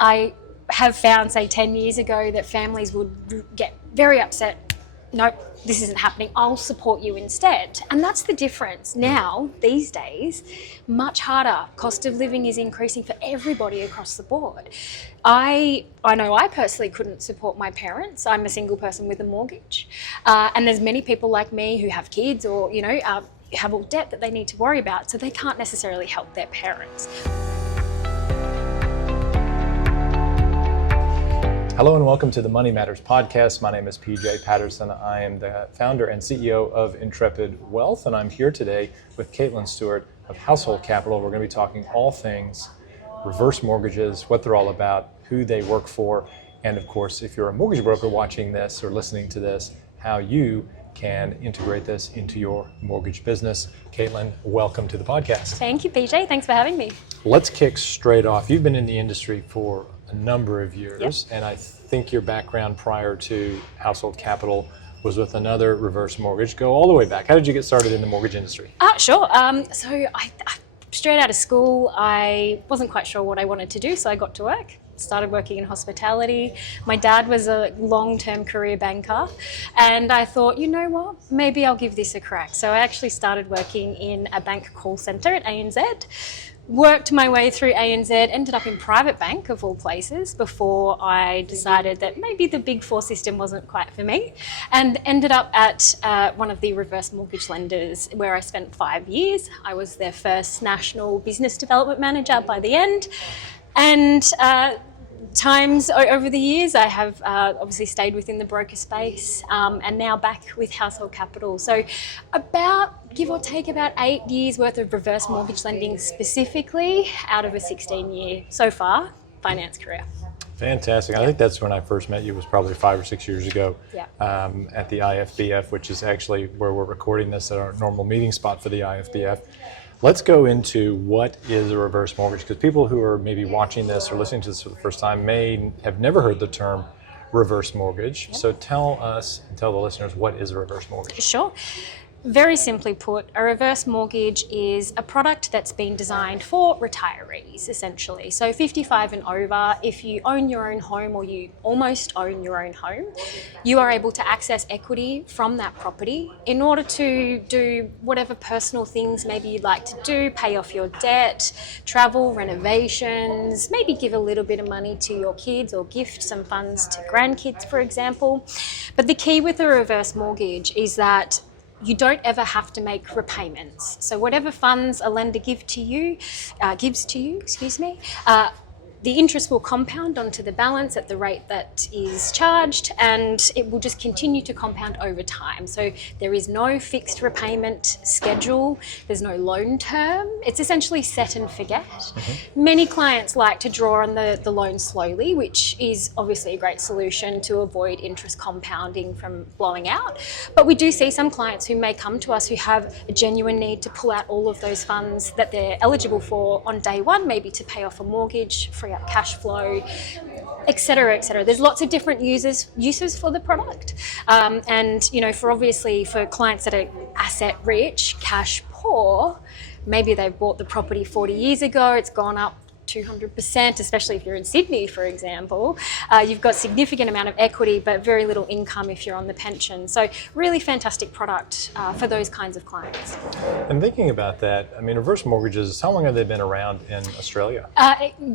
I have found, say, 10 years ago that families would get very upset. Nope, this isn't happening. I'll support you instead. And that's the difference. Now, these days, much harder. Cost of living is increasing for everybody across the board. I know I personally couldn't support my parents. I'm a single person with a mortgage. And there's many people like me who have kids or, have all debt that they need to worry about. So they can't necessarily help their parents. Hello and welcome to the Money Matters podcast. My name is PJ Patterson. I am the founder and CEO of Intrepid Wealth, and I'm here today with Caitlin Stewart of Household Capital. We're going to be talking all things reverse mortgages, what they're all about, who they work for, and of course, if you're a mortgage broker watching this or listening to this, how you can integrate this into your mortgage business. Caitlin, welcome to the podcast. Thank you, PJ. Thanks for having me. Let's kick straight off. You've been in the industry for a number of years, and I think your background prior to Household Capital was with another reverse mortgage. Go all the way back. How did you get started in the mortgage industry? Sure. So I straight out of school, I wasn't quite sure what I wanted to do, so I got to work. Started working in hospitality. My dad was a long-term career banker, and I thought, you know what, maybe I'll give this a crack. So I actually started working in a bank call center at ANZ. Worked my way through ANZ, ended up in private bank of all places before I decided that maybe the Big Four system wasn't quite for me, and ended up at one of the reverse mortgage lenders where I spent 5 years. I was their first national business development manager by the end, and times over the years I have obviously stayed within the broker space, and now back with Household Capital. So about, give or take, about 8 years worth of reverse mortgage lending specifically out of a 16-year so far finance career. Fantastic. I think that's when I first met you, was probably 5 or 6 years ago at the IFBF, which is actually where we're recording this at our normal meeting spot for the IFBF. Let's go into what is a reverse mortgage, because people who are maybe watching this or listening to this for the first time may have never heard the term reverse mortgage. So tell us and tell the listeners, what is a reverse mortgage? Sure. Very simply put, a reverse mortgage is a product that's been designed for retirees, essentially. So 55 and over, if you own your own home or you almost own your own home, you are able to access equity from that property in order to do whatever personal things maybe you'd like to do, pay off your debt, travel, renovations, maybe give a little bit of money to your kids or gift some funds to grandkids, for example. But the key with a reverse mortgage is that you don't ever have to make repayments. So whatever funds a lender gives to you, the interest will compound onto the balance at the rate that is charged, and it will just continue to compound over time. So there is no fixed repayment schedule, there's no loan term. It's essentially set and forget. Many clients like to draw on the loan slowly, which is obviously a great solution to avoid interest compounding from blowing out. But we do see some clients who may come to us who have a genuine need to pull out all of those funds that they're eligible for on day one, maybe to pay off a mortgage, free up cash flow, etc., etc. There's lots of different uses for the product, and for clients that are asset rich, cash poor, maybe they bought the property 40 years ago, it's gone up 200%, especially if you're in Sydney, for example. You've got significant amount of equity, but very little income if you're on the pension. So really fantastic product for those kinds of clients. And thinking about that, I mean, reverse mortgages, how long have they been around in Australia?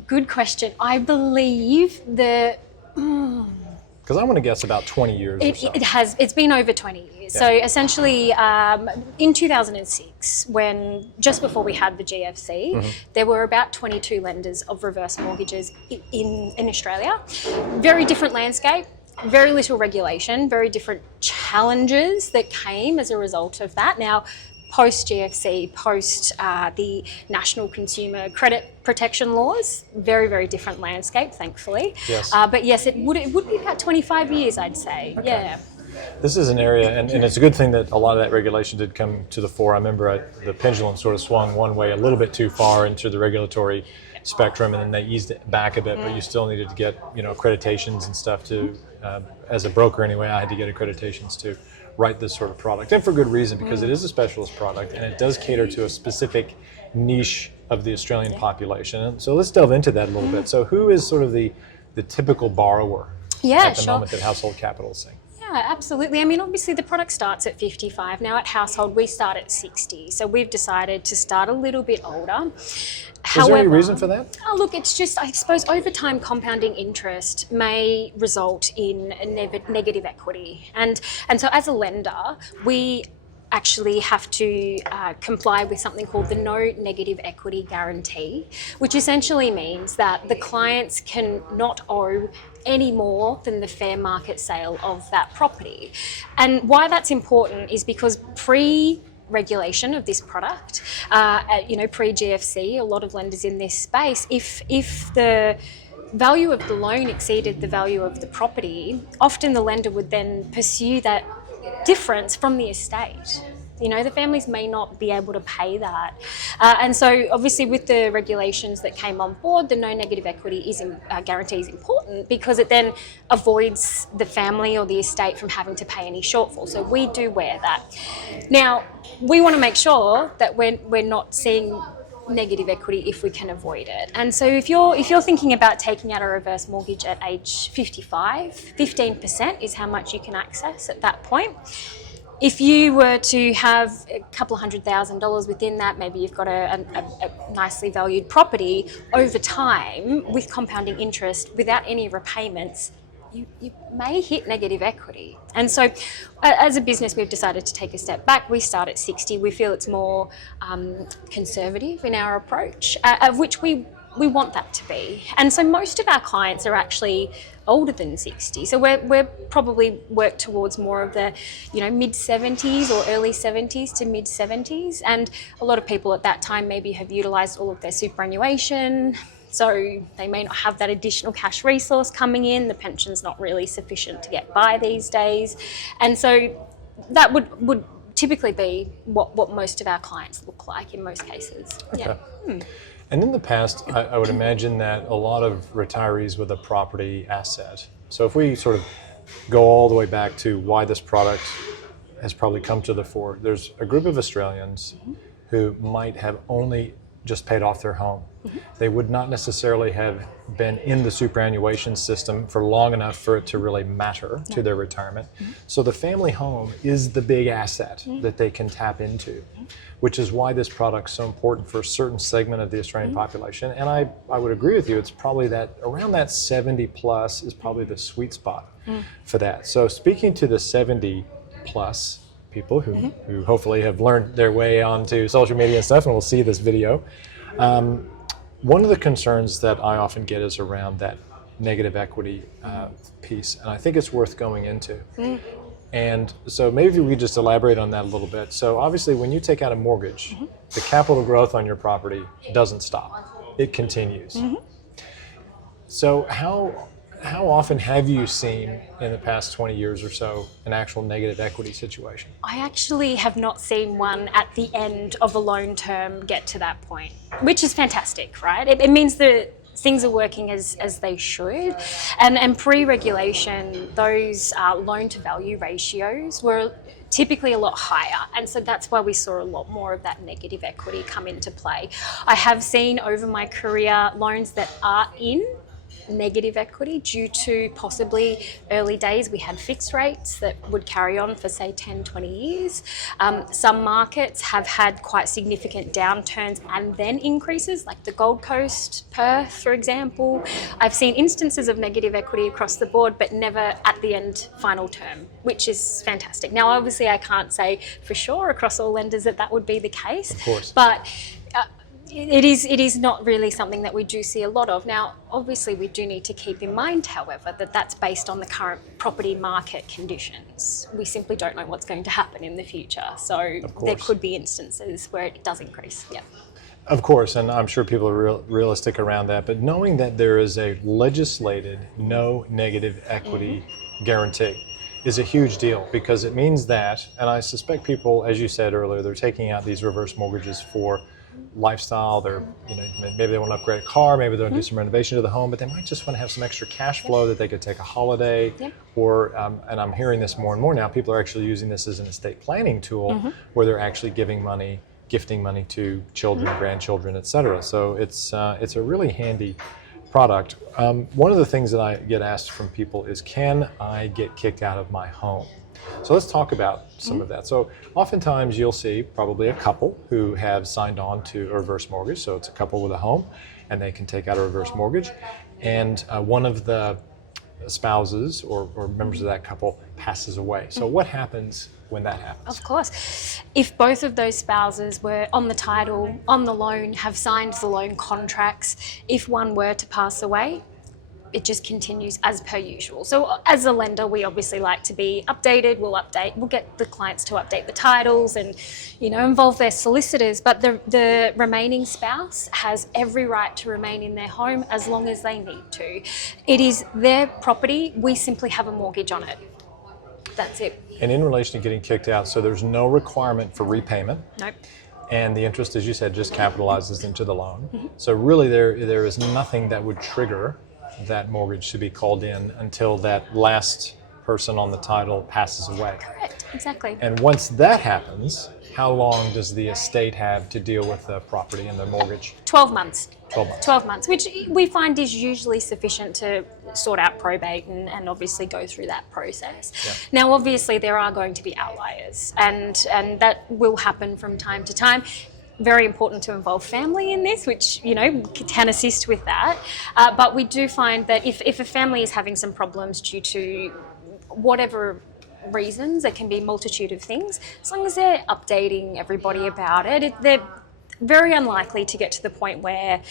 Good question. I believe because I want to guess about 20 years or so. It's been over 20 years. Yeah. So essentially in 2006, just before we had the GFC, there were about 22 lenders of reverse mortgages in Australia. Very different landscape, very little regulation, very different challenges that came as a result of that. Now, post-GFC, post the National Consumer Credit Protection Laws, very, very different landscape, thankfully. Yes. But yes, it would be about 25 years, I'd say. Okay. Yeah. This is an area, and it's a good thing that a lot of that regulation did come to the fore. I remember the pendulum sort of swung one way a little bit too far into the regulatory spectrum, and then they eased it back a bit, but you still needed to get accreditations and stuff to, as a broker anyway, I had to get accreditations to write this sort of product, and for good reason, because it is a specialist product and it does cater to a specific niche of the Australian population. And so let's delve into that a little bit. So who is sort of the typical borrower at the moment that Household Capital is seeing? Yeah, absolutely. I mean, obviously the product starts at 55. Now at Household, we start at 60. So we've decided to start a little bit older. Is there any reason for that? Oh, look, it's just, I suppose, over time, compounding interest may result in a negative equity. And so as a lender, we actually have to comply with something called the no negative equity guarantee, which essentially means that the clients can not owe any more than the fair market sale of that property. And why that's important is because pre-regulation of this product, pre-GFC, a lot of lenders in this space, if the value of the loan exceeded the value of the property, often the lender would then pursue that difference from the estate. You know, the families may not be able to pay that. And so obviously with the regulations that came on board, the no negative equity guarantee is important because it then avoids the family or the estate from having to pay any shortfall. So we do wear that. Now, we want to make sure that we're not seeing negative equity if we can avoid it. And so if you're thinking about taking out a reverse mortgage at age 55, 15% is how much you can access at that point. If you were to have a couple of $100,000 within that, maybe you've got a nicely valued property, over time, with compounding interest, without any repayments, you may hit negative equity. And so as a business, we've decided to take a step back. We start at 60. We feel it's more conservative in our approach, of which we want that to be. And so most of our clients are actually older than 60. So we're probably work towards more of the, mid 70s or early 70s to mid 70s. And a lot of people at that time maybe have utilized all of their superannuation. So they may not have that additional cash resource coming in. The pension's not really sufficient to get by these days. And so that would typically be what most of our clients look like in most cases. Okay. Yeah. And in the past, I would imagine that a lot of retirees with a property asset. So if we sort of go all the way back to why this product has probably come to the fore, there's a group of Australians who might have only just paid off their home. They would not necessarily have been in the superannuation system for long enough for it to really matter to their retirement. So the family home is the big asset that they can tap into, which is why this product's so important for a certain segment of the Australian population. And I would agree with you, it's probably that around that 70 plus is probably the sweet spot for that. So speaking to the 70 plus people who hopefully have learned their way onto social media and stuff and will see this video, one of the concerns that I often get is around that negative equity piece, and I think it's worth going into. And so maybe we just elaborate on that a little bit. So obviously when you take out a mortgage, the capital growth on your property doesn't stop. It continues. So how often have you seen in the past 20 years or so an actual negative equity situation? I actually have not seen one at the end of a loan term get to that point, which is fantastic, right? It means that things are working as they should. And pre-regulation, those loan-to-value ratios were typically a lot higher, and so that's why we saw a lot more of that negative equity come into play. I have seen over my career loans that are in negative equity due to possibly early days we had fixed rates that would carry on for say 10, 20 years. Some markets have had quite significant downturns and then increases, like the Gold Coast, Perth, for example. I've seen instances of negative equity across the board, but never at the end final term, which is fantastic. Now, obviously I can't say for sure across all lenders that would be the case. Of course. But it is not really something that we do see a lot of. Now, obviously, we do need to keep in mind, however, that that's based on the current property market conditions. We simply don't know what's going to happen in the future. So there could be instances where it does increase. Yeah. Of course, and I'm sure people are realistic around that, but knowing that there is a legislated no negative equity guarantee is a huge deal, because it means that, and I suspect people, as you said earlier, they're taking out these reverse mortgages for lifestyle. They're, maybe they want to upgrade a car, maybe they want to do some renovation to the home, but they might just want to have some extra cash flow that they could take a holiday. Or, and I'm hearing this more and more now, people are actually using this as an estate planning tool where they're actually giving money gifting money to children, grandchildren, etc. So it's a really handy product. One of the things that I get asked from people is, can I get kicked out of my home? So let's talk about some of that. So oftentimes you'll see probably a couple who have signed on to a reverse mortgage. So it's a couple with a home and they can take out a reverse mortgage. And one of the spouses or members of that couple passes away. So what happens when that happens? Of course. If both of those spouses were on the title, on the loan, have signed the loan contracts, if one were to pass away, it just continues as per usual. So as a lender, we obviously like to be updated. We'll get the clients to update the titles and, involve their solicitors. But the remaining spouse has every right to remain in their home as long as they need to. It is their property. We simply have a mortgage on it. That's it. And in relation to getting kicked out, so there's no requirement for repayment. Nope. And the interest, as you said, just capitalizes into the loan. So really there is nothing that would trigger that mortgage to be called in until that last person on the title passes away. Correct, exactly. And once that happens, how long does the estate have to deal with the property and the mortgage? 12 months. 12 months. 12 months, which we find is usually sufficient to sort out probate and obviously go through that process. Yeah. Now, obviously, there are going to be outliers, and that will happen from time to time. Very important to involve family in this, which, can assist with that. But we do find that if a family is having some problems due to whatever reasons, there can be a multitude of things, as long as they're updating everybody about it, they're very unlikely to get to the point where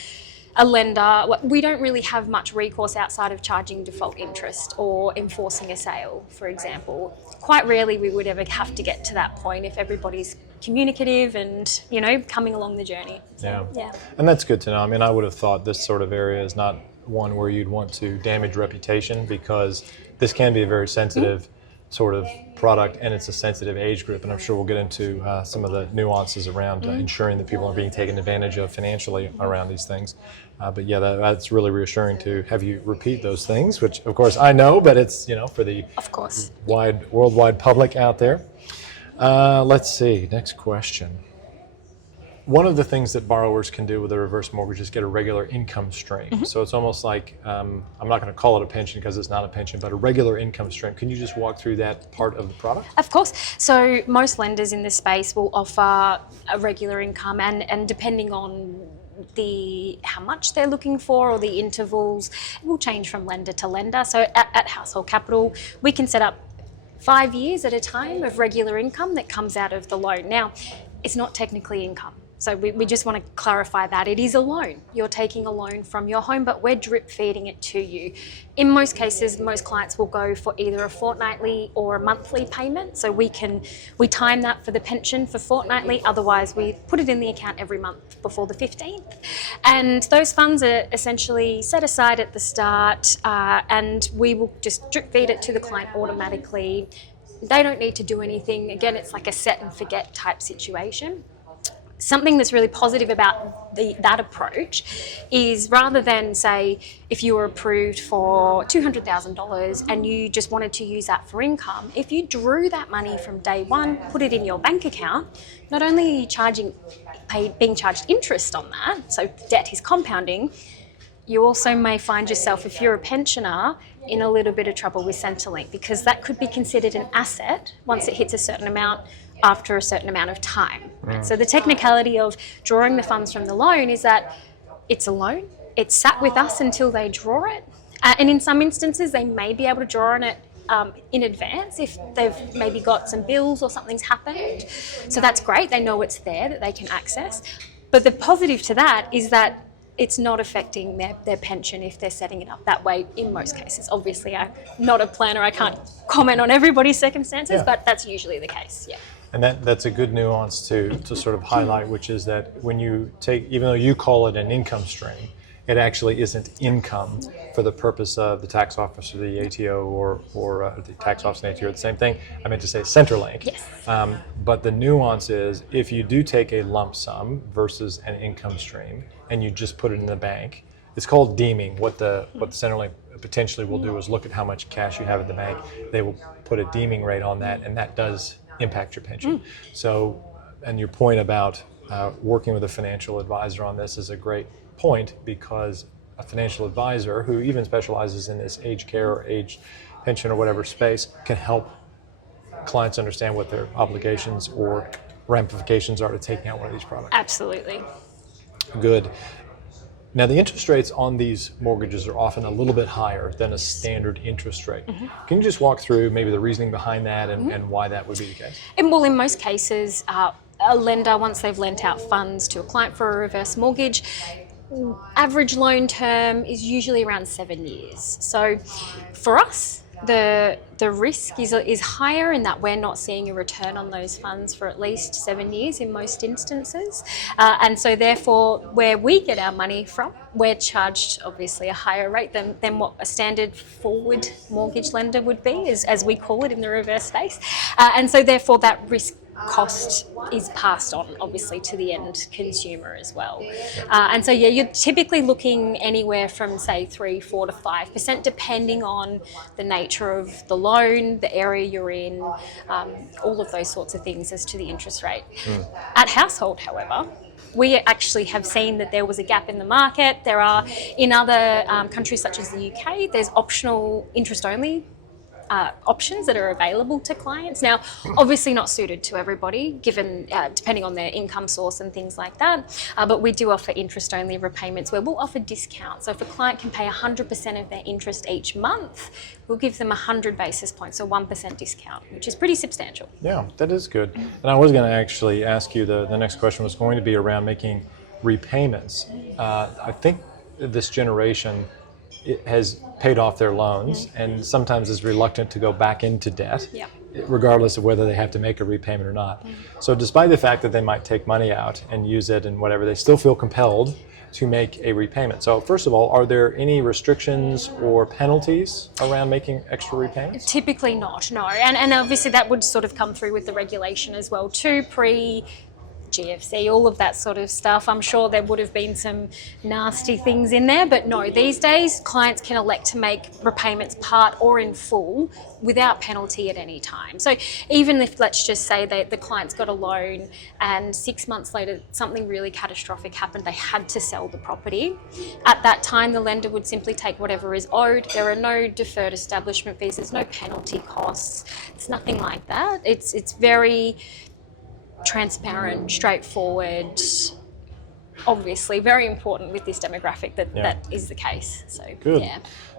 a lender, we don't really have much recourse outside of charging default interest or enforcing a sale, for example. Quite rarely we would ever have to get to that point if everybody's communicative and, coming along the journey. So, yeah. And that's good to know. I mean, I would have thought this sort of area is not one where you'd want to damage reputation, because this can be a very sensitive sort of product, and it's a sensitive age group, and I'm sure we'll get into some of the nuances around ensuring that people are being taken advantage of financially around these things. But yeah, that's really reassuring to have you repeat those things, which of course I know, but it's for the worldwide public out there. Let's see, next question. One of the things that borrowers can do with a reverse mortgage is get a regular income stream. So it's almost like, I'm not going to call it a pension because it's not a pension, but a regular income stream. Can you just walk through that part of the product? Of course. So most lenders in this space will offer a regular income, and depending on how much they're looking for or the intervals, it will change from lender to lender. So at Household Capital, we can set up 5 years at a time of regular income that comes out of the loan. Now, it's not technically income. So we just want to clarify that. It is a loan. You're taking a loan from your home, but we're drip feeding it to you. In most cases, most clients will go for either a fortnightly or a monthly payment. So we time that for the pension for fortnightly. Otherwise, we put it in the account every month before the 15th. And those funds are essentially set aside at the start, and we will just drip feed it to the client automatically. They don't need to do anything. Again, it's like a set and forget type situation. Something that's really positive about that approach is, rather than, say, if you were approved for $200,000 and you just wanted to use that for income, if you drew that money from day one, put it in your bank account, not only are you being charged interest on that, so debt is compounding, you also may find yourself, if you're a pensioner, in a little bit of trouble with Centrelink, because that could be considered an asset once it hits a certain amount after a certain amount of time. So the technicality of drawing the funds from the loan is that it's a loan, it's sat with us until they draw it, and in some instances they may be able to draw on it in advance if they've maybe got some bills or something's happened. So that's great, they know it's there that they can access. But the positive to that is that it's not affecting their pension if they're setting it up that way in most cases. Obviously, I'm not a planner, I can't comment on everybody's circumstances, but that's usually the case, yeah. And that's a good nuance to sort of highlight, which is that when you take, even though you call it an income stream, it actually isn't income for the purpose of the tax office or the ATO or the tax office and ATO are the same thing. I meant to say Centrelink. Yes. But the nuance is, if you do take a lump sum versus an income stream and you just put it in the bank, it's called deeming. What the Centrelink potentially will do is look at how much cash you have at the bank. They will put a deeming rate on that, and that does impact your pension. So, and your point about working with a financial advisor on this is a great point, because a financial advisor who even specializes in this age care or age pension or whatever space can help clients understand what their obligations or ramifications are to taking out one of these products. Absolutely. Good. Now, the interest rates on these mortgages are often a little bit higher than a standard interest rate. Can you just walk through maybe the reasoning behind that and why that would be the case? Well, in most cases, a lender, once they've lent out funds to a client for a reverse mortgage, average loan term is usually around 7 years. So for us, the risk is higher in that we're not seeing a return on those funds for at least 7 years in most instances. And so therefore, where we get our money from, we're charged obviously a higher rate than what a standard forward mortgage lender would be, as we call it in the reverse space. And so therefore that risk cost is passed on obviously to the end consumer as well. And so you're typically looking anywhere from say 3, 4 to 5%, depending on the nature of the loan, the area you're in, all of those sorts of things as to the interest rate. At household, however, we actually have seen that there was a gap in the market. There are, in other countries such as the UK, there's optional interest-only options that are available to clients. Now, obviously not suited to everybody, given depending on their income source and things like that, but we do offer interest-only repayments where we'll offer discounts. So if a client can pay 100% of their interest each month, we'll give them 100 basis points, so 1% discount, which is pretty substantial. Yeah, that is good. And I was going to actually ask you, the next question was going to be around making repayments. I think this generation has paid off their loans and sometimes is reluctant to go back into debt, regardless of whether they have to make a repayment or not. So despite the fact that they might take money out and use it and whatever, they still feel compelled to make a repayment. So first of all, are there any restrictions or penalties around making extra repayments? Typically not, no. And obviously that would sort of come through with the regulation as well too, GFC, all of that sort of stuff. I'm sure there would have been some nasty things in there, but no, these days clients can elect to make repayments part or in full without penalty at any time. So even if, let's just say that the client's got a loan and 6 months later something really catastrophic happened, they had to sell the property, at that time the lender would simply take whatever is owed. There are no deferred establishment fees, there's no penalty costs, it's nothing like that. It's very transparent, straightforward, obviously very important with this demographic that is the case. So good.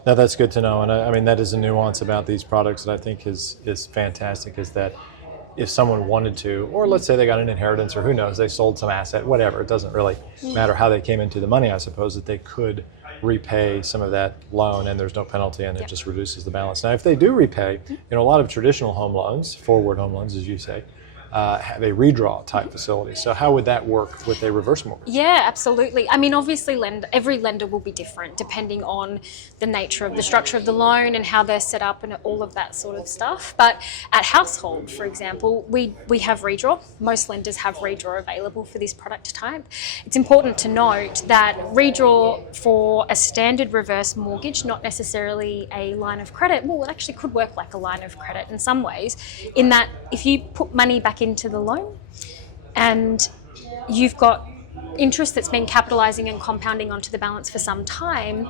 Now that's good to know, and I mean that is a nuance about these products that I think is fantastic, is that if someone wanted to, or let's say they got an inheritance, or who knows, they sold some asset, whatever, it doesn't really matter how they came into the money, I suppose, that they could repay some of that loan and there's no penalty and it just reduces the balance. Now if they do repay, a lot of traditional home loans, forward home loans as you say, have a redraw type facility. So how would that work with a reverse mortgage? Yeah, absolutely. I mean, obviously every lender will be different depending on the nature of the structure of the loan and how they're set up and all of that sort of stuff. But at household, for example, we have redraw. Most lenders have redraw available for this product type. It's important to note that redraw for a standard reverse mortgage, not necessarily a line of credit, well, it actually could work like a line of credit in some ways, in that if you put money back into the loan and you've got interest that's been capitalising and compounding onto the balance for some time,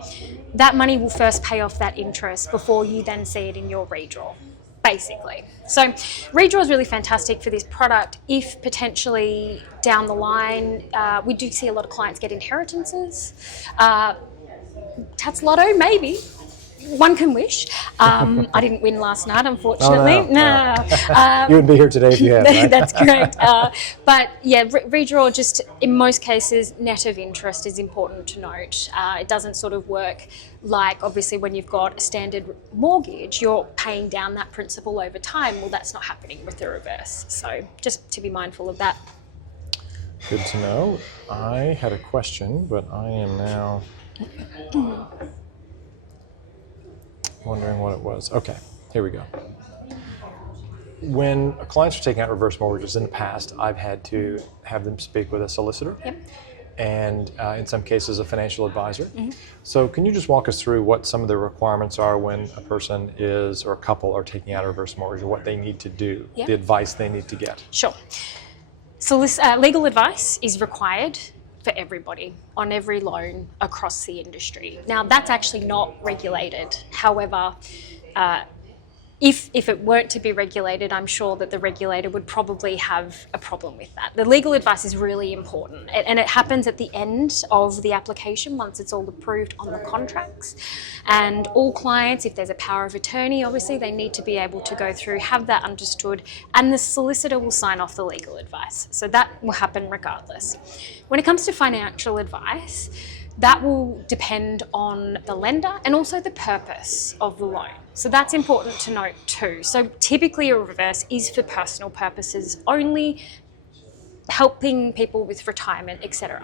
that money will first pay off that interest before you then see it in your redraw, basically. So redraw is really fantastic for this product if potentially down the line, we do see a lot of clients get inheritances, Tats Lotto maybe. One can wish. I didn't win last night, unfortunately. No. You would be here today if you had, right? That's correct. But yeah, redraw just in most cases, net of interest is important to note. It doesn't sort of work like obviously when you've got a standard mortgage, you're paying down that principal over time. Well, that's not happening with the reverse. So just to be mindful of that. Good to know. I had a question, but I am now wondering what it was. Okay, here we go. When clients are taking out reverse mortgages in the past, I've had to have them speak with a solicitor and in some cases a financial advisor. So can you just walk us through what some of the requirements are when a person is, or a couple are taking out a reverse mortgage, or what they need to do, the advice they need to get? Sure. Legal advice is required for everybody on every loan across the industry. Now, that's actually not regulated. However, if it weren't to be regulated, I'm sure that the regulator would probably have a problem with that. The legal advice is really important, and it happens at the end of the application once it's all approved on the contracts. And all clients, if there's a power of attorney, obviously they need to be able to go through, have that understood, and the solicitor will sign off the legal advice. So that will happen regardless. When it comes to financial advice, that will depend on the lender and also the purpose of the loan. So that's important to note too. So typically a reverse is for personal purposes only, helping people with retirement, etc.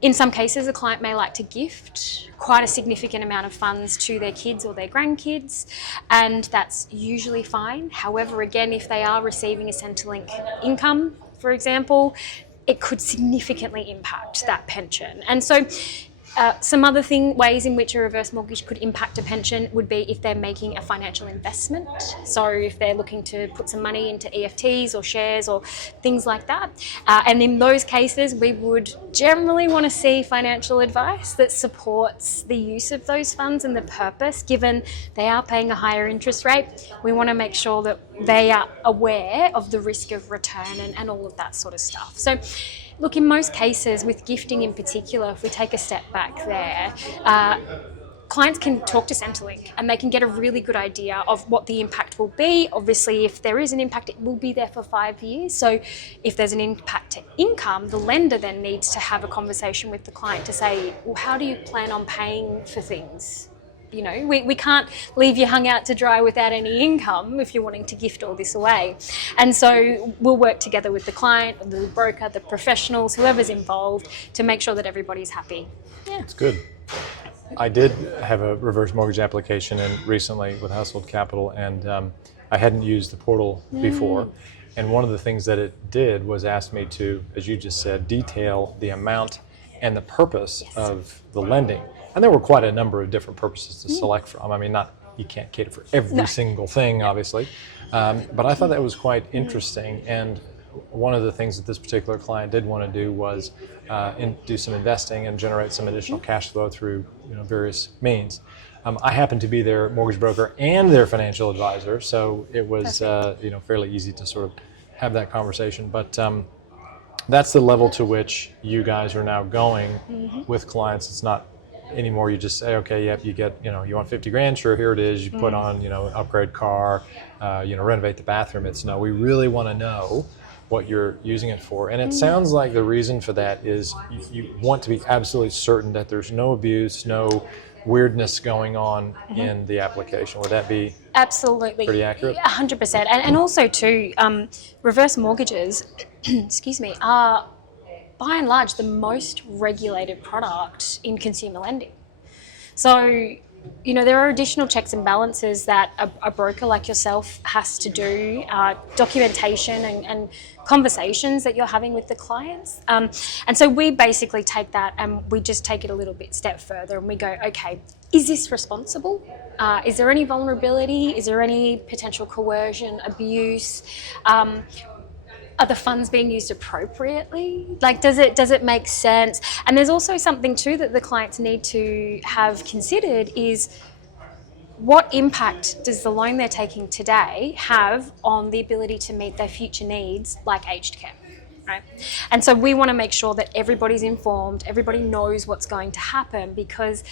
In some cases, a client may like to gift quite a significant amount of funds to their kids or their grandkids, and that's usually fine. However, again, if they are receiving a Centrelink income, for example, it could significantly impact that pension. And so some other ways in which a reverse mortgage could impact a pension would be if they're making a financial investment. So if they're looking to put some money into EFTs or shares or things like that. And in those cases, we would generally want to see financial advice that supports the use of those funds and the purpose. Given they are paying a higher interest rate, we want to make sure that they are aware of the risk of return and all of that sort of stuff. So look, in most cases, with gifting in particular, if we take a step back there, clients can talk to Centrelink and they can get a really good idea of what the impact will be. Obviously, if there is an impact, it will be there for 5 years. So if there's an impact to income, the lender then needs to have a conversation with the client to say, well, how do you plan on paying for things? You know, we can't leave you hung out to dry without any income if you're wanting to gift all this away. And so we'll work together with the client, the broker, the professionals, whoever's involved, to make sure that everybody's happy. Yeah. That's good. I did have a reverse mortgage application in recently with Household Capital, and I hadn't used the portal before. And one of the things that it did was ask me to, as you just said, detail the amount and the purpose of the lending. And there were quite a number of different purposes to select from. I mean, you can't cater for every single thing, obviously. But I thought that was quite interesting. And one of the things that this particular client did want to do was do some investing and generate some additional cash flow through various means. I happened to be their mortgage broker and their financial advisor, so it was fairly easy to sort of have that conversation. But that's the level to which you guys are now going with clients. It's not anymore. You just say, okay, yep, you get, you want 50 grand, sure, here it is. You put on, an upgrade car, renovate the bathroom. It's no, we really want to know what you're using it for. And it sounds like the reason for that is you want to be absolutely certain that there's no abuse, no weirdness going on in the application. Would that be absolutely pretty accurate? 100%. And also too, reverse mortgages, excuse me, are by and large the most regulated product in consumer lending. So, there are additional checks and balances that a broker like yourself has to do, documentation and conversations that you're having with the clients. And so we basically take that and we just take it a little bit step further and we go, okay, is this responsible? Is there any vulnerability? Is there any potential coercion, abuse? Are the funds being used appropriately? Like, does it make sense? And there's also something too that the clients need to have considered is what impact does the loan they're taking today have on the ability to meet their future needs, like aged care, right? And so we want to make sure that everybody's informed, everybody knows what's going to happen, because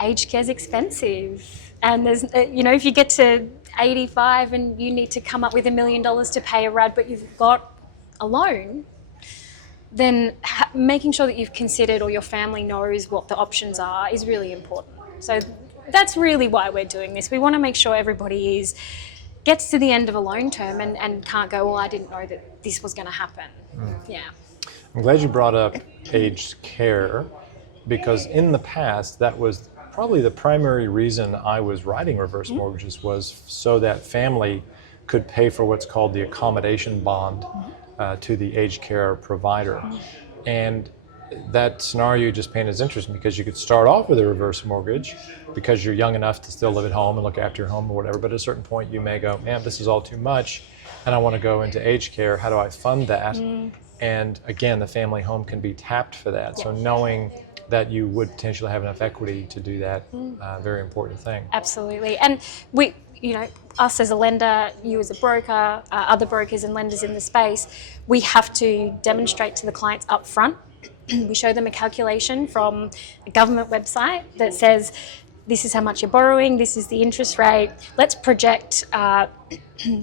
aged care is expensive. And there's, if you get to 85 and you need to come up with $1 million to pay a RAD, but you've got a loan, then making sure that you've considered or your family knows what the options are is really important. So that's really why we're doing this. We want to make sure everybody gets to the end of a loan term and can't go, well, I didn't know that this was going to happen. Yeah. I'm glad you brought up aged care, because in the past that was probably the primary reason I was writing reverse mortgages, was so that family could pay for what's called the accommodation bond to the aged care provider. And that scenario you just painted is interesting, because you could start off with a reverse mortgage because you're young enough to still live at home and look after your home or whatever, but at a certain point you may go, man, this is all too much and I want to go into aged care. How do I fund that? And again, the family home can be tapped for that. So knowing that you would potentially have enough equity to do that, very important thing. Absolutely. And we, us as a lender, you as a broker, other brokers and lenders in the space, we have to demonstrate to the clients up front. We show them a calculation from a government website that says, this is how much you're borrowing, this is the interest rate. Let's project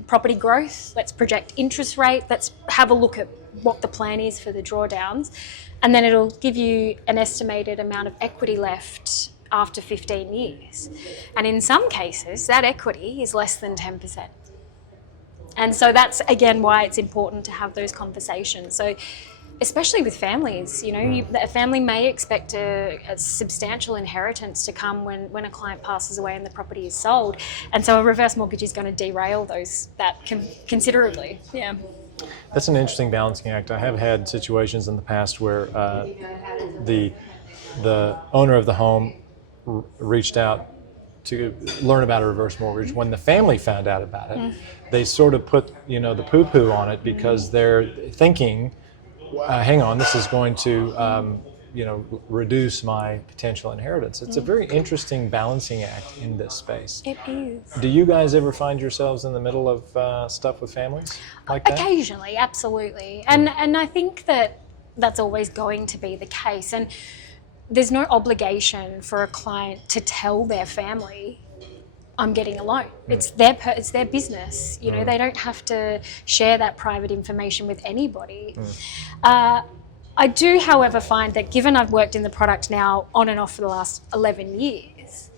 property growth, let's project interest rate, let's have a look at what the plan is for the drawdowns. And then it'll give you an estimated amount of equity left after 15 years. And in some cases, that equity is less than 10%. And so that's, again, why it's important to have those conversations. So especially with families, a family may expect a substantial inheritance to come when a client passes away and the property is sold. And so a reverse mortgage is going to derail that considerably. Yeah. That's an interesting balancing act. I have had situations in the past where the owner of the home reached out to learn about a reverse mortgage. When the family found out about it, they sort of put the poo-poo on it because they're thinking, hang on, this is going to reduce my potential inheritance. It's a very interesting balancing act in this space. It is. Do you guys ever find yourselves in the middle of stuff with families like that? Occasionally, absolutely. And I think that's always going to be the case. And there's no obligation for a client to tell their family, I'm getting a loan. It's their business. They don't have to share that private information with anybody. I do, however, find that given I've worked in the product now on and off for the last 11 years,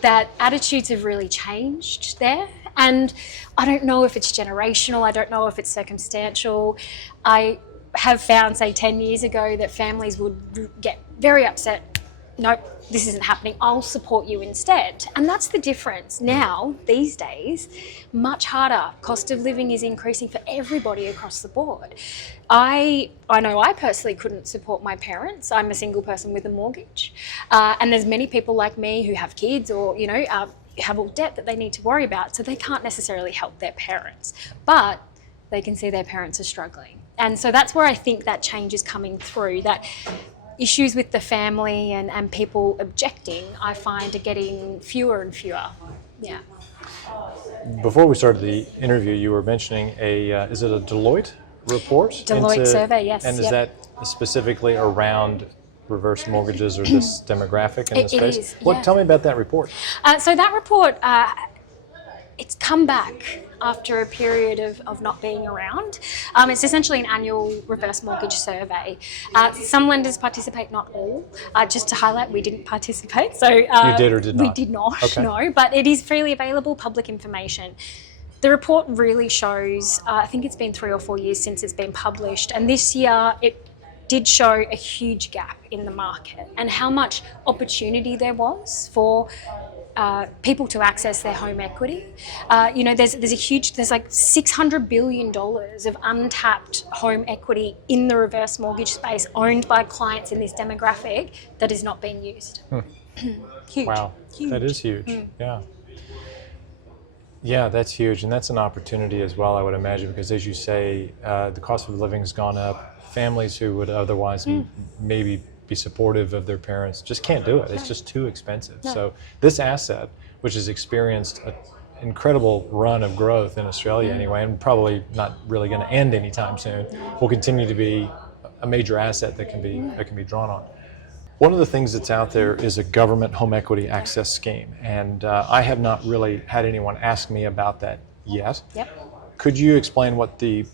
that attitudes have really changed there. And I don't know if it's generational, I don't know if it's circumstantial. I have found, say, 10 years ago that families would get very upset. Nope, this isn't happening. I'll support you instead. And that's the difference. Now, these days, much harder. Cost of living is increasing for everybody across the board. I know I personally couldn't support my parents. I'm a single person with a mortgage. And there's many people like me who have kids or, have all debt that they need to worry about. So they can't necessarily help their parents. But they can see their parents are struggling. And so that's where I think that change is coming through, that issues with the family and people objecting, I find, are getting fewer and fewer. Yeah. Before we started the interview, you were mentioning is it a Deloitte report? Deloitte survey, yes. And is that specifically around reverse mortgages or this demographic in this space? It is, yeah. Tell me about that report. So that report, it's come back after a period of not being around. It's essentially an annual reverse mortgage survey. Some lenders participate, not all. Just to highlight, we didn't participate. So you did or did not? We did not, okay. No. But it is freely available, public information. The report really shows, I think it's been 3 or 4 years since it's been published, and this year it did show a huge gap in the market and how much opportunity there was for people to access their home equity. There's like $600 billion of untapped home equity in the reverse mortgage space owned by clients in this demographic that is not being used. Huge. Wow, huge. That is huge. Yeah. Yeah, that's huge, and that's an opportunity as well, I would imagine, because as you say, the cost of living has gone up. Families who would otherwise maybe be supportive of their parents just can't do it. It's just too expensive. No. So this asset, which has experienced an incredible run of growth in Australia anyway, and probably not really going to end anytime soon, will continue to be a major asset that can be drawn on. One of the things that's out there is a government home equity access scheme, and I have not really had anyone ask me about that yet. Yep. Could you explain what the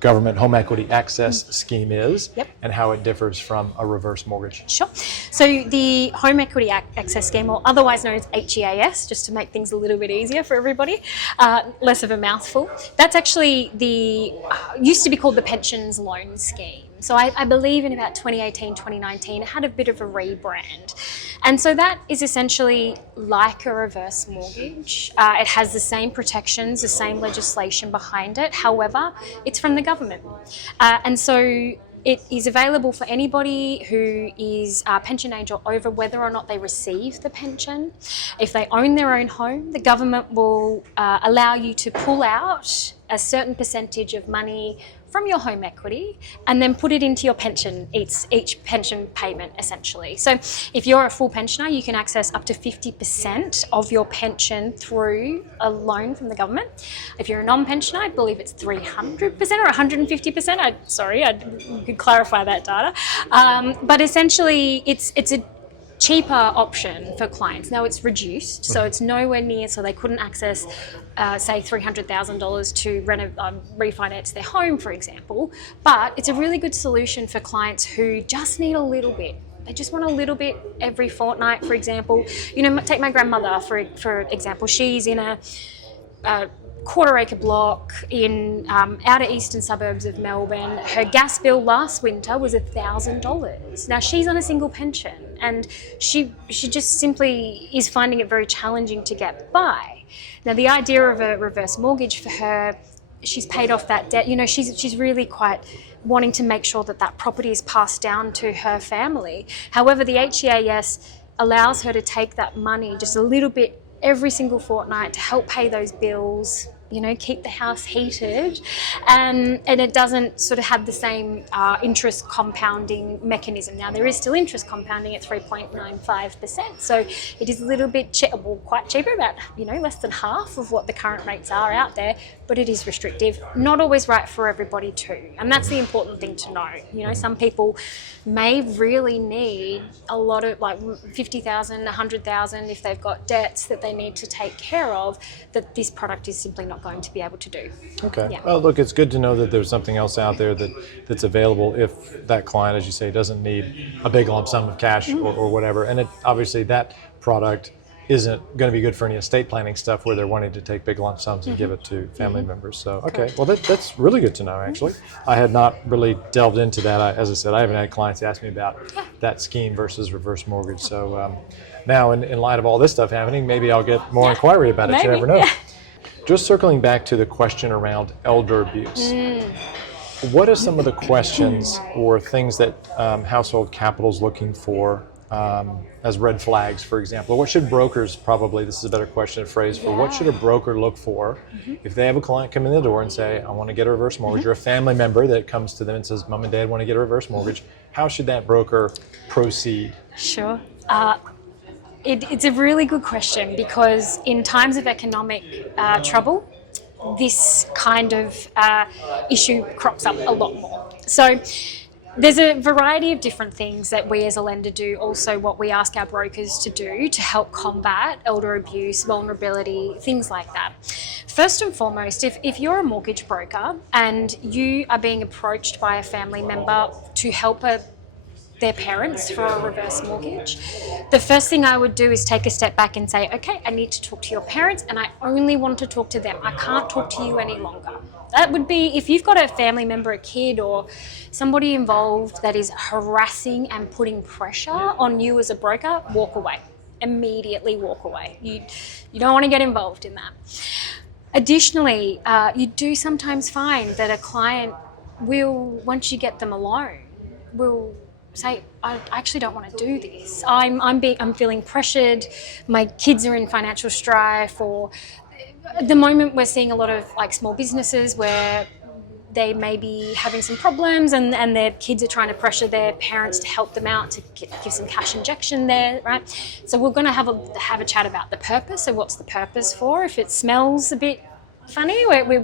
government home equity access scheme is and how it differs from a reverse mortgage? Sure. So the home equity access scheme, or otherwise known as HEAS, just to make things a little bit easier for everybody, less of a mouthful, that's actually used to be called the pensions loan scheme. So I believe in about 2018, 2019, it had a bit of a rebrand. And so that is essentially like a reverse mortgage. It has the same protections, the same legislation behind it. However, it's from the government. And so it is available for anybody who is pension age or over, whether or not they receive the pension. If they own their own home, the government will allow you to pull out a certain percentage of money from your home equity and then put it into your pension, each pension payment essentially. So if you're a full pensioner, you can access up to 50% of your pension through a loan from the government. If you're a non-pensioner, I believe it's 300% or 150%. You could clarify that data. But essentially it's a cheaper option for clients. Now it's reduced, so it's nowhere near, so they couldn't access, say, $300,000 to refinance their home, for example. But it's a really good solution for clients who just need a little bit. They just want a little bit every fortnight, for example. Take my grandmother, for example. She's in a quarter-acre block in outer eastern suburbs of Melbourne. Her gas bill last winter was $1,000. Now she's on a single pension, and she just simply is finding it very challenging to get by. Now the idea of a reverse mortgage for her, she's paid off that debt. She's really quite wanting to make sure that property is passed down to her family. However, the HEAS allows her to take that money just a little bit every single fortnight to help pay those bills, keep the house heated, and it doesn't sort of have the same interest compounding mechanism. Now there is still interest compounding at 3.95%, so it is a little bit quite cheaper, about less than half of what the current rates are out there, but it is restrictive. Not always right for everybody too, and that's the important thing to know. Some people may really need a lot of, like, 50,000, 100,000 if they've got debts that they need to take care of, that this product is simply not going to be able to do. Okay. Yeah. Well, look, it's good to know that there's something else out there that's available if that client, as you say, doesn't need a big lump sum of cash or whatever. And obviously that product isn't going to be good for any estate planning stuff where they're wanting to take big lump sums and give it to family members. So, okay, well, that's really good to know, actually. I had not really delved into that. As I said, I haven't had clients ask me about that scheme versus reverse mortgage. So now, in light of all this stuff happening, maybe I'll get more inquiry about it. Maybe. You never know. Just circling back to the question around elder abuse. What are some of the questions or things that Household Capital is looking for as red flags, for example? What should brokers this is a better question to phrase for, what should a broker look for if they have a client come in the door and say, I want to get a reverse mortgage, or a family member that comes to them and says, Mom and Dad want to get a reverse mortgage? How should that broker proceed? Sure. It's a really good question, because in times of economic trouble, this kind of issue crops up a lot more. So there's a variety of different things that we as a lender do, also what we ask our brokers to do to help combat elder abuse, vulnerability, things like that. First and foremost, if you're a mortgage broker and you are being approached by a family member to help their parents for a reverse mortgage, the first thing I would do is take a step back and say, okay, I need to talk to your parents, and I only want to talk to them. I can't talk to you any longer. That would be, if you've got a family member, a kid, or somebody involved that is harassing and putting pressure on you as a broker, walk away. Immediately walk away. You don't want to get involved in that. Additionally, you do sometimes find that a client will, once you get them alone, will say, I actually don't want to do this. I'm feeling pressured. My kids are in financial strife. Or at the moment, we're seeing a lot of small businesses where they may be having some problems, and their kids are trying to pressure their parents to help them out, to give some cash injection there, right? So we're going to have a chat about the purpose. So what's the purpose for? If it smells a bit funny, we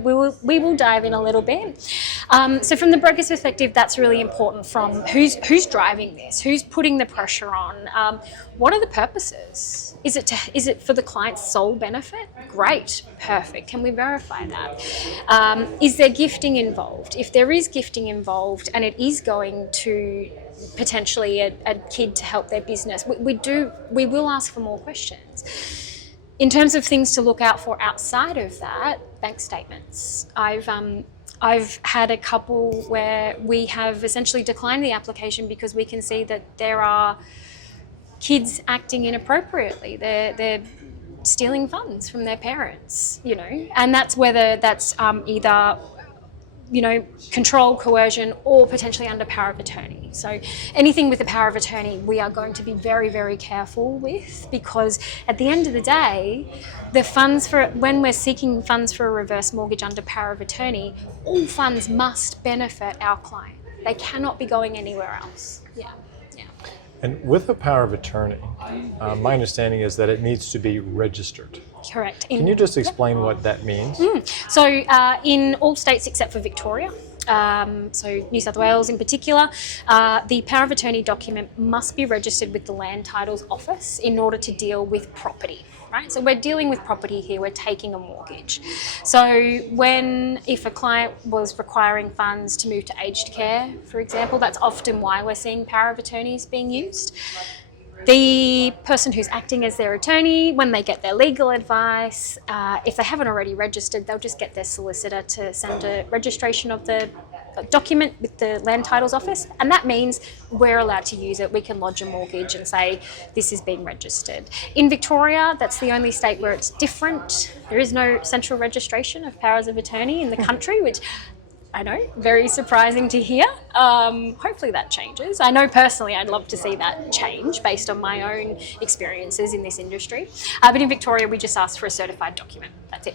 will dive in a little bit. So from the broker's perspective, that's really important. From who's driving this, who's putting the pressure on, what are the purposes? Is it for the client's sole benefit? Great, perfect. Can we verify that? Is there gifting involved? If there is gifting involved and it is going to potentially a kid to help their business, we will ask for more questions. In terms of things to look out for outside of that, bank statements. I've had a couple where we have essentially declined the application because we can see that there are kids acting inappropriately. They're stealing funds from their parents, and that's whether that's either control, coercion, or potentially under power of attorney. So anything with the power of attorney, we are going to be very, very careful with, because at the end of the day, when we're seeking funds for a reverse mortgage under power of attorney, all funds must benefit our client. They cannot be going anywhere else. Yeah. And with a power of attorney, my understanding is that it needs to be registered. Correct. Can you just explain what that means? So in all states except for Victoria, so New South Wales in particular, the power of attorney document must be registered with the Land Titles Office in order to deal with property. Right? So we're dealing with property here, we're taking a mortgage. So if a client was requiring funds to move to aged care, for example, that's often why we're seeing power of attorneys being used. The person who's acting as their attorney, when they get their legal advice, if they haven't already registered, they'll just get their solicitor to send a registration of the document with the Land Titles Office, and that means we're allowed to use it. We can lodge a mortgage and say this is being registered. In Victoria, that's the only state where it's different. There is no central registration of powers of attorney in the country, which I know, very surprising to hear. Hopefully that changes. I know personally I'd love to see that change based on my own experiences in this industry. But in Victoria, we just ask for a certified document. That's it.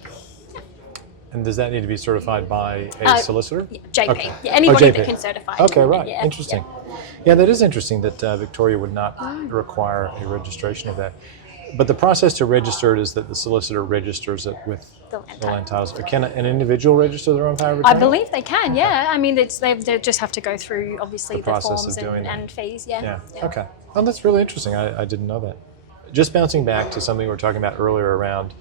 And does that need to be certified by a solicitor? Yeah, JP. Okay. Yeah, anybody JP. that can certify. Okay, right. Yeah. Interesting. Yeah, that is interesting that Victoria would not require a registration of that. But the process to register it is that the solicitor registers it with the land titles. Can an individual register their own power of attorney? I believe they can, yeah. I mean, they just have to go through, obviously, the forms and fees, yeah. Okay. Well, that's really interesting. I didn't know that. Just bouncing back to something we were talking about earlier around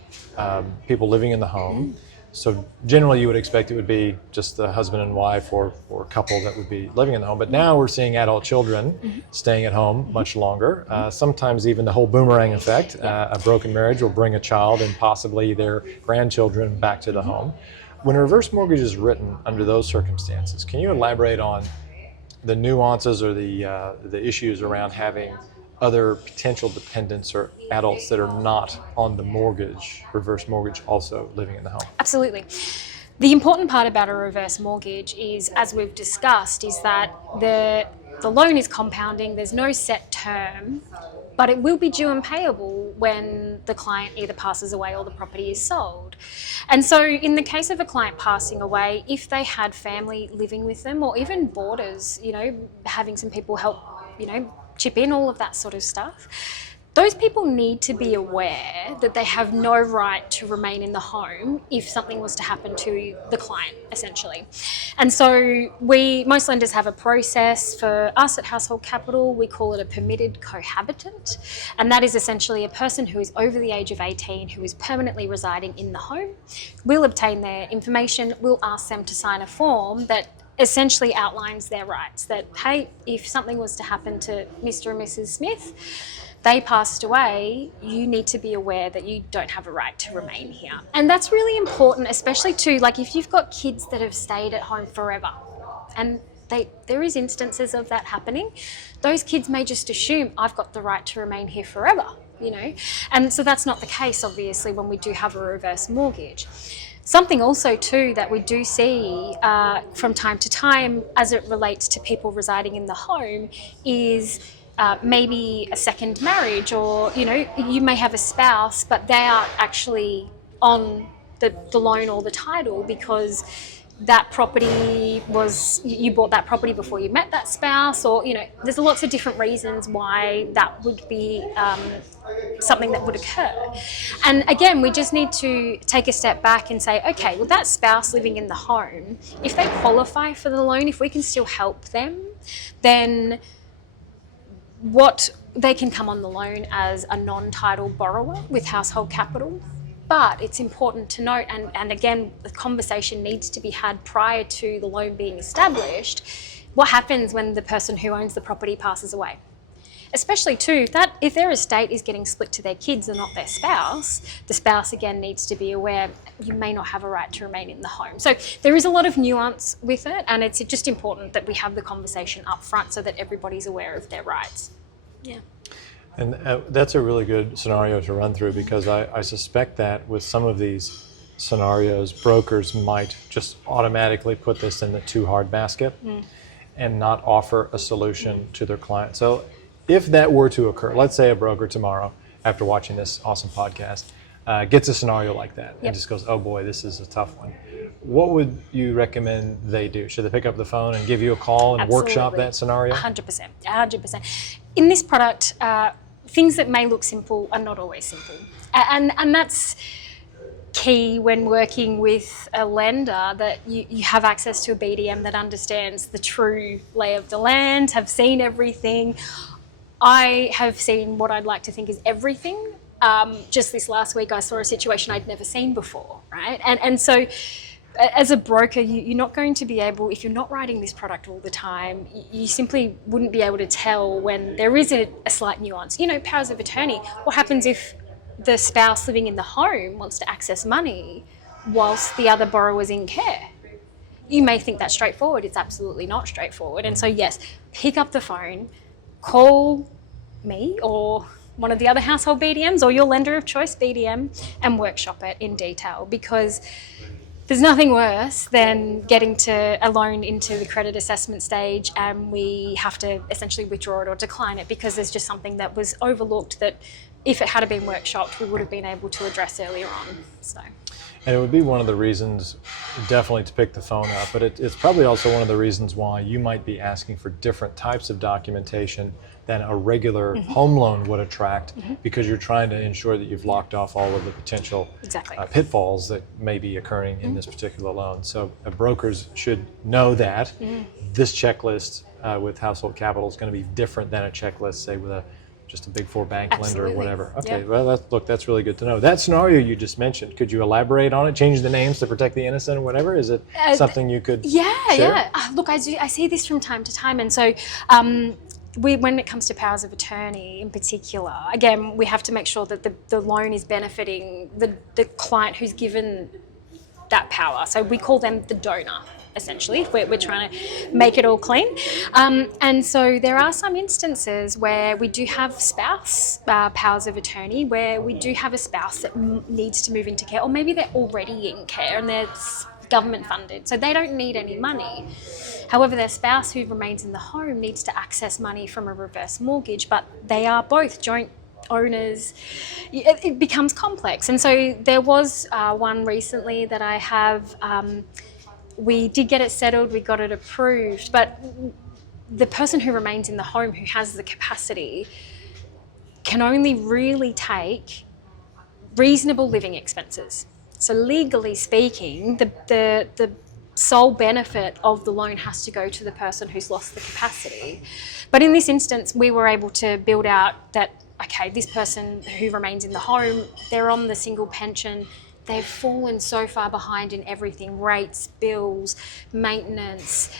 people living in the home. So generally you would expect it would be just the husband and wife or a couple that would be living in the home. But now we're seeing adult children staying at home much longer. Sometimes even the whole boomerang effect. A broken marriage will bring a child and possibly their grandchildren back to the home. When a reverse mortgage is written under those circumstances, can you elaborate on the nuances or the issues around having other potential dependents or adults that are not on the mortgage, reverse mortgage, also living in the home? Absolutely. The important part about a reverse mortgage is, as we've discussed, is that the loan is compounding, there's no set term, but it will be due and payable when the client either passes away or the property is sold. And so in the case of a client passing away, if they had family living with them or even boarders, having some people help, chip in, all of that sort of stuff, those people need to be aware that they have no right to remain in the home if something was to happen to the client, essentially. And so most lenders have a process. For us at Household Capital, we call it a permitted cohabitant. And that is essentially a person who is over the age of 18 who is permanently residing in the home. We'll obtain their information. We'll ask them to sign a form that essentially outlines their rights, that, hey, if something was to happen to Mr. and Mrs. Smith, they passed away, you need to be aware that you don't have a right to remain here. And that's really important, especially too, like if you've got kids that have stayed at home forever, and there is instances of that happening, those kids may just assume, I've got the right to remain here forever, And so that's not the case, obviously, when we do have a reverse mortgage. Something also too that we do see from time to time as it relates to people residing in the home is maybe a second marriage, or you may have a spouse but they are actually on the loan or the title because that property you bought that property before you met that spouse, or there's lots of different reasons why that would be something that would occur. And again, we just need to take a step back and say, okay, well, that spouse living in the home, if they qualify for the loan, if we can still help them, then they can come on the loan as a non-title borrower with Household Capital. But it's important to note, and again, the conversation needs to be had prior to the loan being established, what happens when the person who owns the property passes away. Especially too, that if their estate is getting split to their kids and not their spouse, the spouse again needs to be aware you may not have a right to remain in the home. So there is a lot of nuance with it, and it's just important that we have the conversation up front so that everybody's aware of their rights. Yeah. And that's a really good scenario to run through, because I suspect that with some of these scenarios, brokers might just automatically put this in the too hard basket and not offer a solution to their client. So if that were to occur, let's say a broker tomorrow, after watching this awesome podcast, gets a scenario like that and just goes, oh boy, this is a tough one. What would you recommend they do? Should they pick up the phone and give you a call and workshop that scenario? 100%, 100%. In this product, things that may look simple are not always simple. And that's key when working with a lender, that you have access to a BDM that understands the true lay of the land, have seen everything. I have seen what I'd like to think is everything. Just this last week, I saw a situation I'd never seen before, right? And so as a broker, you're not going to be able, if you're not writing this product all the time, you simply wouldn't be able to tell when there is a slight nuance. You know, powers of attorney, what happens if the spouse living in the home wants to access money whilst the other borrower's in care? You may think that's straightforward. It's absolutely not straightforward. And so yes, pick up the phone, call me or one of the other household BDMs or your lender of choice BDM and workshop it in detail, because there's nothing worse than getting to a loan into the credit assessment stage and we have to essentially withdraw it or decline it because there's just something that was overlooked that if it had been workshopped, we would have been able to address earlier on. So. And it would be one of the reasons definitely to pick the phone up, but it's probably also one of the reasons why you might be asking for different types of documentation than a regular home loan would attract, because you're trying to ensure that you've locked off all of the potential pitfalls that may be occurring in this particular loan. So brokers should know that this checklist with Household Capital is going to be different than a checklist, say, with just a big four bank lender or whatever. Okay, well, that's really good to know. That scenario you just mentioned, could you elaborate on it? Change the names to protect the innocent or whatever? Is it something you could share? Look, I see this from time to time. And so when it comes to powers of attorney in particular, again, we have to make sure that the loan is benefiting the client who's given that power. So we call them the donor, essentially, if we're trying to make it all clean. And so there are some instances where we do have spouse powers of attorney, where we do have a spouse that needs to move into care, or maybe they're already in care and they're government funded, so they don't need any money. However, their spouse who remains in the home needs to access money from a reverse mortgage, but they are both joint owners. It becomes complex. And so there was one recently that I have, we did get it settled, we got it approved, but the person who remains in the home who has the capacity can only really take reasonable living expenses. So legally speaking, the sole benefit of the loan has to go to the person who's lost the capacity. But in this instance, we were able to build out that, okay, this person who remains in the home, they're on the single pension, they've fallen so far behind in everything, rates, bills, maintenance,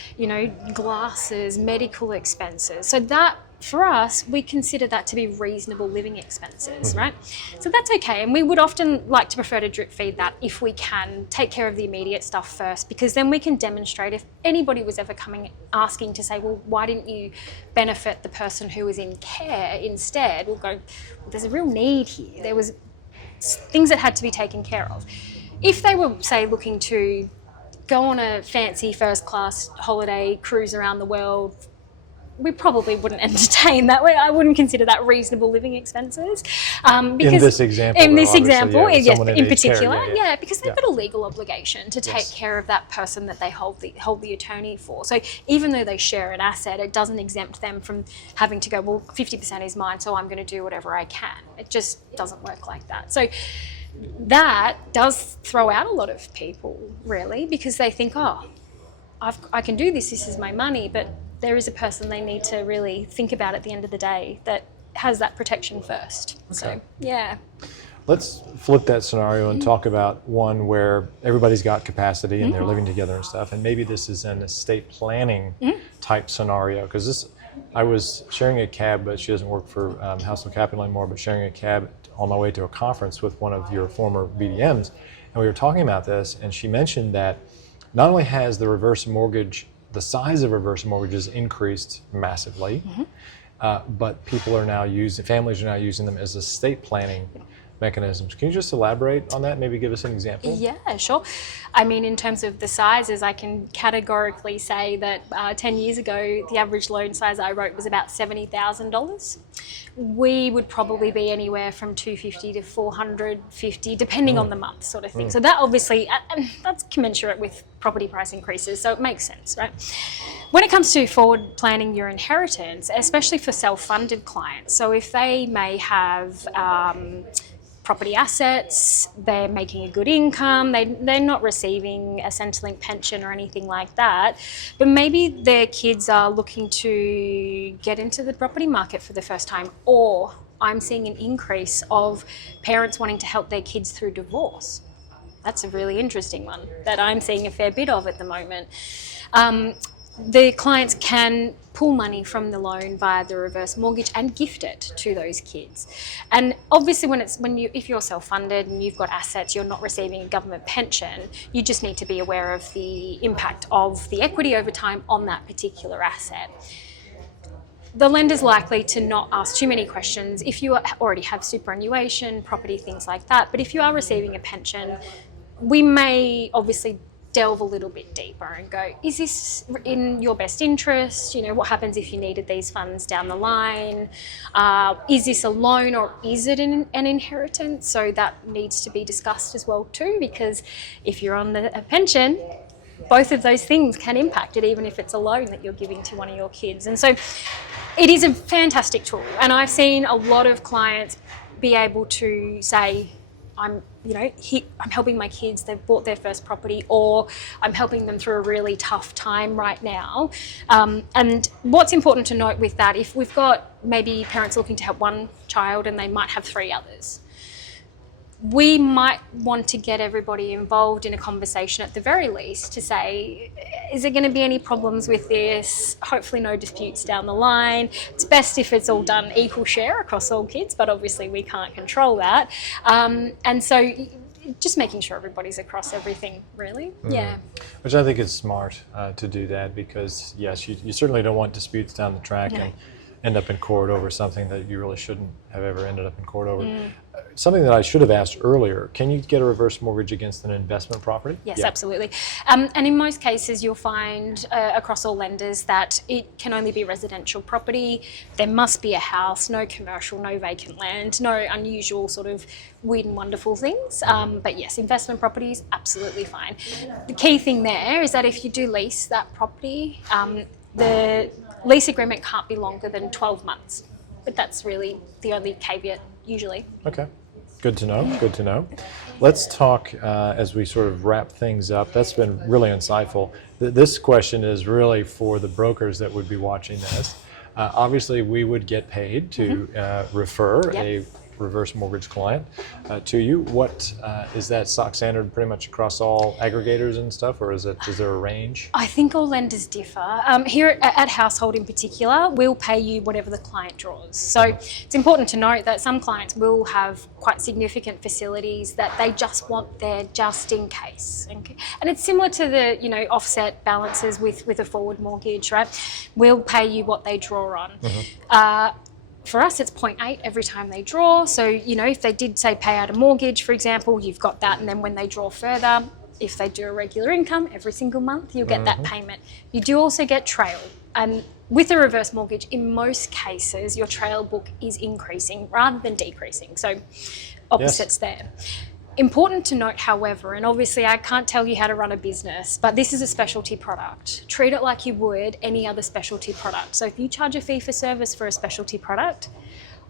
glasses, medical expenses. So that, for us, we consider that to be reasonable living expenses, right? So that's okay. And we would often like to prefer to drip feed that if we can take care of the immediate stuff first, because then we can demonstrate, if anybody was ever asking to say, well, why didn't you benefit the person who was in care instead? We'll go, well, there's a real need here. There was things that had to be taken care of. If they were, say, looking to go on a fancy first class holiday cruise around the world, we probably wouldn't entertain that. I wouldn't consider that reasonable living expenses. Because in this example, yes, in particular, because they've got a legal obligation to take care of that person that they hold the attorney for. So even though they share an asset, it doesn't exempt them from having to go, well, 50% is mine, so I'm going to do whatever I can. It just doesn't work like that. So that does throw out a lot of people, really, because they think, oh, I can do this is my money, but there is a person they need to really think about at the end of the day that has that protection first. Okay. So, yeah. Let's flip that scenario and talk about one where everybody's got capacity and they're living together and stuff. And maybe this is an estate planning type scenario, because I was sharing a cab, but she doesn't work for Household Capital anymore, but sharing a cab on my way to a conference with one of your former BDMs. And we were talking about this, and she mentioned that not only has the size of reverse mortgages increased massively, but families are now using them as estate planning mechanisms. Can you just elaborate on that? Maybe give us an example? Yeah, sure. I mean, in terms of the sizes, I can categorically say that 10 years ago, the average loan size I wrote was about $70,000. We would probably be anywhere from $250 to $450, depending on the month, sort of thing. So that obviously, and that's commensurate with property price increases, so it makes sense, right? When it comes to forward planning your inheritance, especially for self-funded clients, so if they may have property assets, they're making a good income, they're not receiving a Centrelink pension or anything like that, but maybe their kids are looking to get into the property market for the first time, or I'm seeing an increase of parents wanting to help their kids through divorce. That's a really interesting one that I'm seeing a fair bit of at the moment. The clients can pull money from the loan via the reverse mortgage and gift it to those kids. And obviously if you're self-funded and you've got assets, you're not receiving a government pension, you just need to be aware of the impact of the equity over time on that particular asset. The lender's likely to not ask too many questions if you already have superannuation, property, things like that. But if you are receiving a pension, we may obviously delve a little bit deeper and go, is this in your best interest? You know, what happens if you needed these funds down the line? Is this a loan or is it an inheritance? So that needs to be discussed as well too, because if you're on a pension, both of those things can impact it, even if it's a loan that you're giving to one of your kids. And so it is a fantastic tool. And I've seen a lot of clients be able to say, I'm helping my kids, they've bought their first property, or I'm helping them through a really tough time right now. And what's important to note with that, if we've got maybe parents looking to help one child and they might have 3 others, we might want to get everybody involved in a conversation at the very least to say, is there going to be any problems with this? Hopefully no disputes down the line. It's best if it's all done equal share across all kids, but obviously we can't control that. And so just making sure everybody's across everything, really. Yeah. Which I think is smart to do that, because yes, you certainly don't want disputes down the track and end up in court over something that you really shouldn't have ever ended up in court over. Something that I should have asked earlier, can you get a reverse mortgage against an investment property? Yes, absolutely. And in most cases, you'll find across all lenders that it can only be residential property. There must be a house, no commercial, no vacant land, no unusual sort of weird and wonderful things. But yes, investment property is absolutely fine. The key thing there is that if you do lease that property, the lease agreement can't be longer than 12 months. But that's really the only caveat usually. Okay. Good to know. Good to know. Let's talk as we sort of wrap things up. That's been really insightful. This question is really for the brokers that would be watching this. Obviously, we would get paid to refer a reverse mortgage client to you. What is that stock standard pretty much across all aggregators and stuff, or is there a range? I think all lenders differ. Here at Household in particular, we'll pay you whatever the client draws. So it's important to note that some clients will have quite significant facilities that they just want there just in case. And it's similar to the offset balances with a forward mortgage, right? We'll pay you what they draw on. For us, it's 0.8 every time they draw. So, if they did say pay out a mortgage, for example, you've got that. And then when they draw further, if they do a regular income every single month, you'll get that payment. You do also get trail. And with a reverse mortgage, in most cases, your trail book is increasing rather than decreasing. So opposites there. Important to note, however, and obviously I can't tell you how to run a business, but this is a specialty product. Treat it like you would any other specialty product. So if you charge a fee for service for a specialty product,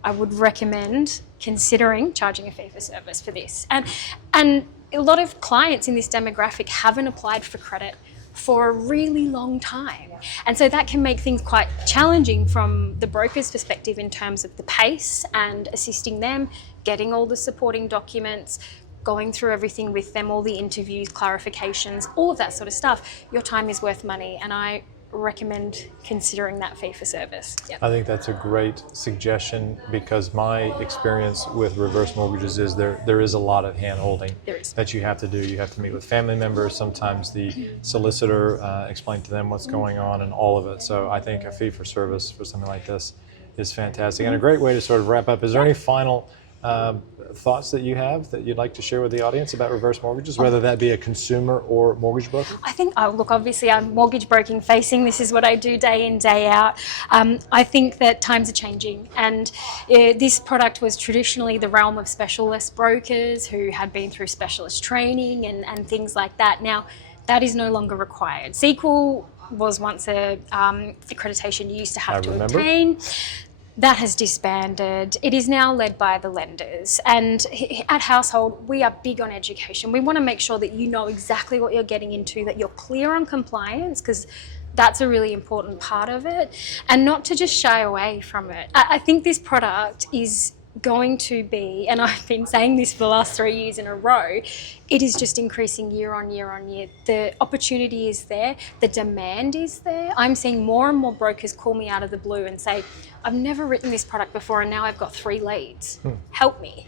I would recommend considering charging a fee for service for this. And a lot of clients in this demographic haven't applied for credit for a really long time. And so that can make things quite challenging from the broker's perspective in terms of the pace and assisting them, getting all the supporting documents, going through everything with them, all the interviews, clarifications, all of that sort of stuff. Your time is worth money, and I recommend considering that fee for service. Yep. I think that's a great suggestion, because my experience with reverse mortgages is there is a lot of hand-holding that you have to do. You have to meet with family members. Sometimes the solicitor explain to them what's going on and all of it. So I think a fee for service for something like this is fantastic, and a great way to sort of wrap up. Is there any final thoughts that you have that you'd like to share with the audience about reverse mortgages, whether that be a consumer or mortgage broker? I think, look, obviously I'm mortgage broking facing. This is what I do day in, day out. I think that times are changing, and this product was traditionally the realm of specialist brokers who had been through specialist training and things like that. Now, that is no longer required. SQL was once a accreditation you used to have to obtain. That has disbanded. It is now led by the lenders. And at Household, we are big on education. We want to make sure that you know exactly what you're getting into, that you're clear on compliance, because that's a really important part of it, and not to just shy away from it. I think this product is going to be, and I've been saying this for the last 3 years in a row, it is just increasing year on year on year. The opportunity is there, the demand is there. I'm seeing more and more brokers call me out of the blue and say, I've never written this product before and now I've got 3 leads. Help me.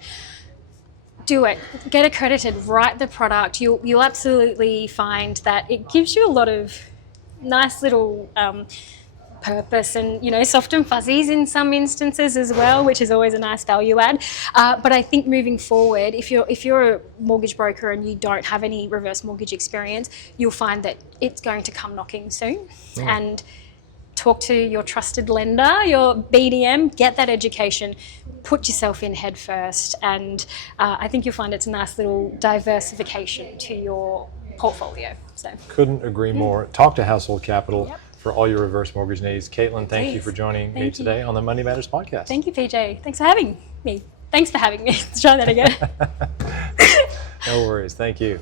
Do it. Get accredited, write the product. You'll absolutely find that it gives you a lot of nice little purpose and, soft and fuzzies in some instances as well, which is always a nice value add. But I think moving forward, if you're a mortgage broker and you don't have any reverse mortgage experience, you'll find that it's going to come knocking soon. And talk to your trusted lender, your BDM, get that education, put yourself in head first, and I think you'll find it's a nice little diversification to your portfolio. So couldn't agree more. Talk to Household Capital for all your reverse mortgage needs. Caitlin, thank you for joining me today on the Money Matters podcast. Thank you, PJ. Thanks for having me. Let's try that again. No worries. Thank you.